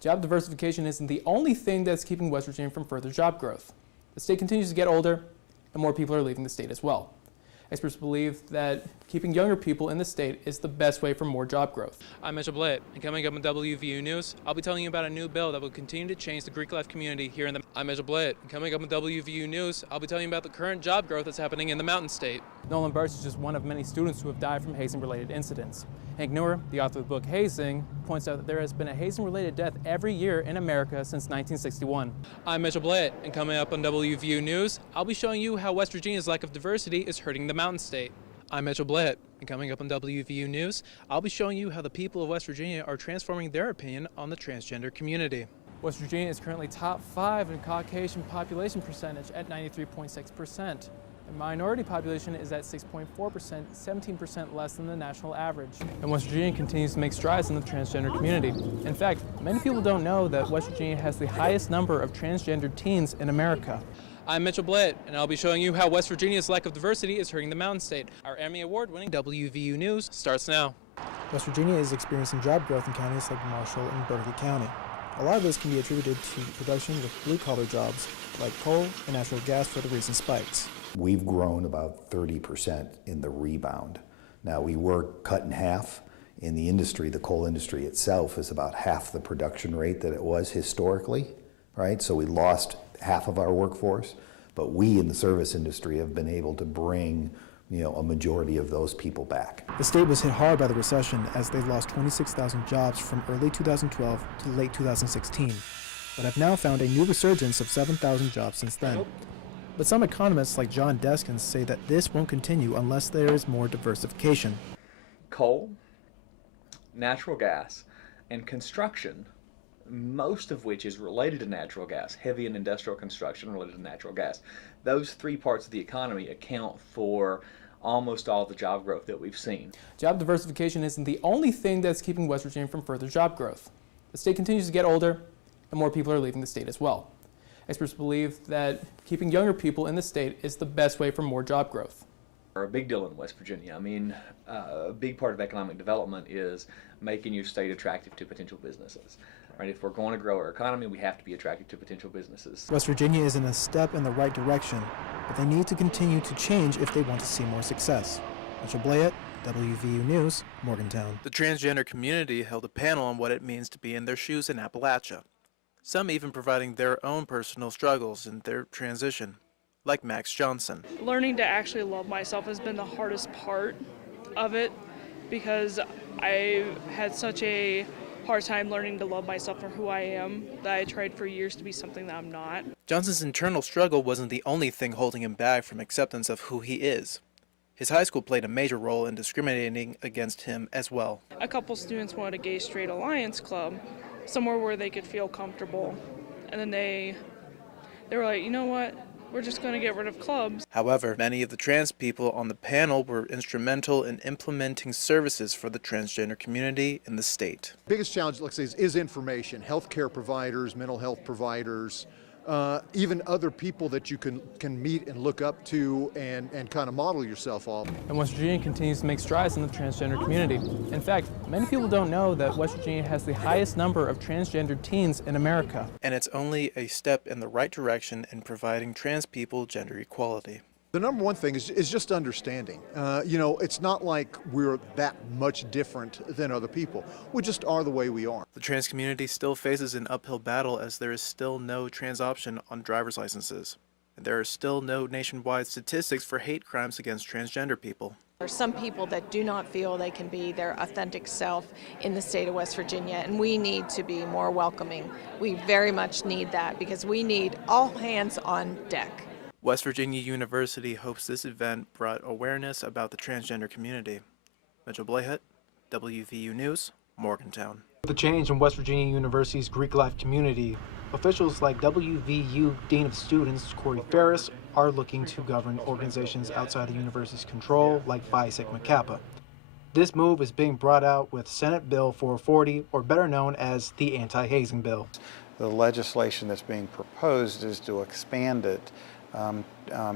Job diversification isn't the only thing that's keeping West Virginia from further job growth. The state continues to get older, and more people are leaving the state as well. Experts believe that keeping younger people in the state is the best way for more job growth. I'm Blahut, and coming up on WVU News, I'll be telling you about a new bill that will continue to change the Greek life community here in the... I'm Blahut, and coming up on WVU News, I'll be telling you about the current job growth that's happening in the Mountain State. Nolan Burst is just one of many students who have died from hazing-related incidents. Hank Newer, the author of the book Hazing, points out that there has been a hazing-related death every year in America since 1961. I'm Blahut, and coming up on WVU News, I'll be showing you how West Virginia's lack of diversity is hurting the Mountain State. I'm Blahut, and coming up on WVU News, I'll be showing you how the people of West Virginia are transforming their opinion on the transgender community. West Virginia is currently top 5 in Caucasian population percentage at 93.6%. The minority population is at 6.4%, 17% less than the national average. And West Virginia continues to make strides in the transgender community. In fact, many people don't know that West Virginia has the highest number of transgender teens in America. I'm Blahut, and I'll be showing you how West Virginia's lack of diversity is hurting the Mountain State. Our Emmy Award-winning WVU News starts now. West Virginia is experiencing job growth in counties like Marshall and Berkeley County. A lot of this can be attributed to production with blue-collar jobs like coal and natural gas for the recent spikes. We've grown about 30% in the rebound. Now, we were cut in half. In the industry, the coal industry itself is about half the production rate that it was historically, right? So we lost half of our workforce, but we in the service industry have been able to bring a majority of those people back. The state was hit hard by the recession as they lost 26,000 jobs from early 2012 to late 2016, but have now found a new resurgence of 7,000 jobs since then. But some economists like John Deskins say that this won't continue unless there is more diversification. Coal, natural gas, and construction, most of which is related to natural gas, heavy and industrial construction related to natural gas. Those three parts of the economy account for almost all the job growth that we've seen. Job diversification isn't the only thing that's keeping West Virginia from further job growth. The state continues to get older, and more people are leaving the state as well. Experts believe that keeping younger people in the state is the best way for more job growth. A big deal in West Virginia. I mean, a big part of economic development is making your state attractive to potential businesses. Right? If we're going to grow our economy, we have to be attractive to potential businesses. West Virginia is in a step in the right direction, but they need to continue to change if they want to see more success. Blahut, WVU News, Morgantown. The transgender community held a panel on what it means to be in their shoes in Appalachia. Some even providing their own personal struggles in their transition, like Max Johnson. Learning to actually love myself has been the hardest part of it because I had such a hard time learning to love myself for who I am that I tried for years to be something that I'm not. Johnson's internal struggle wasn't the only thing holding him back from acceptance of who he is. His high school played a major role in discriminating against him as well. A couple students wanted a gay straight alliance club, somewhere where they could feel comfortable. And then they were like, you know what, we're just going to get rid of clubs. However, many of the trans people on the panel were instrumental in implementing services for the transgender community in the state. Biggest challenge, let's say, is information. Healthcare providers, mental health providers, even other people that you can meet and look up to and kind of model yourself off. And West Virginia continues to make strides in the transgender community. In fact, many people don't know that West Virginia has the highest number of transgender teens in America. And it's only a step in the right direction in providing trans people gender equality. The number one thing is just understanding. It's not like we're that much different than other people. We just are the way we are. The trans community still faces an uphill battle as there is still no trans option on driver's licenses. And there are still no nationwide statistics for hate crimes against transgender people. There are some people that do not feel they can be their authentic self in the state of West Virginia, and we need to be more welcoming. We very much need that because we need all hands on deck. West Virginia University hopes this event brought awareness about the transgender community. Blahut, WVU News, Morgantown. The change in West Virginia University's Greek life community, officials like WVU Dean of Students Corey Ferris are looking to govern organizations outside the university's control, like Phi Sigma Kappa. This move is being brought out with Senate Bill 440, or better known as the Anti-Hazing Bill. The legislation that's being proposed is to expand it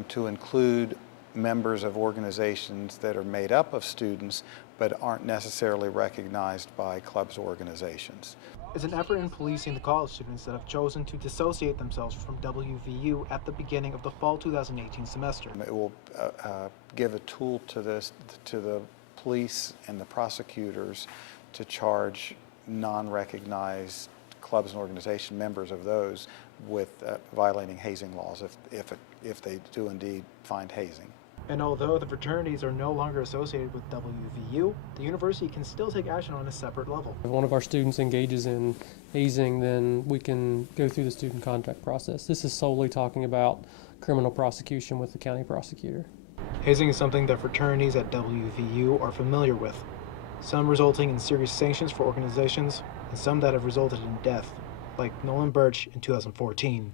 to include members of organizations that are made up of students but aren't necessarily recognized by clubs or organizations. is an effort in policing the college students that have chosen to dissociate themselves from WVU at the beginning of the fall 2018 semester. It will give a tool to the police and the prosecutors to charge non-recognized clubs and organization members of those with violating hazing laws if they do indeed find hazing. And although the fraternities are no longer associated with WVU, the university can still take action on a separate level. If one of our students engages in hazing, then we can go through the student contact process. This is solely talking about criminal prosecution with the county prosecutor. Hazing is something that fraternities at WVU are familiar with, some resulting in serious sanctions for organizations, and some that have resulted in death, like Nolan Birch in 2014.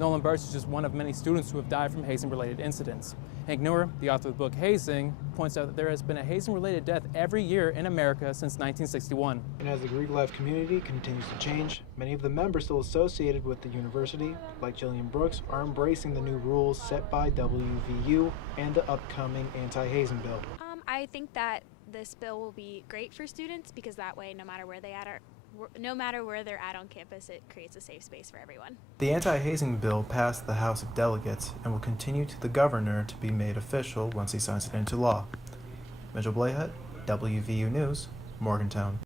Nolan Birch is just one of many students who have died from hazing-related incidents. Hank Newer, the author of the book Hazing, points out that there has been a hazing-related death every year in America since 1961. And as the Greek life community continues to change, many of the members still associated with the university, like Jillian Brooks, are embracing the new rules set by WVU and the upcoming anti-hazing bill. I think that this bill will be great for students because that way, no matter where they're at on campus, it creates a safe space for everyone. The anti-hazing bill passed the House of Delegates and will continue to the governor to be made official once he signs it into law. Mitchell Blahut, WVU News, Morgantown.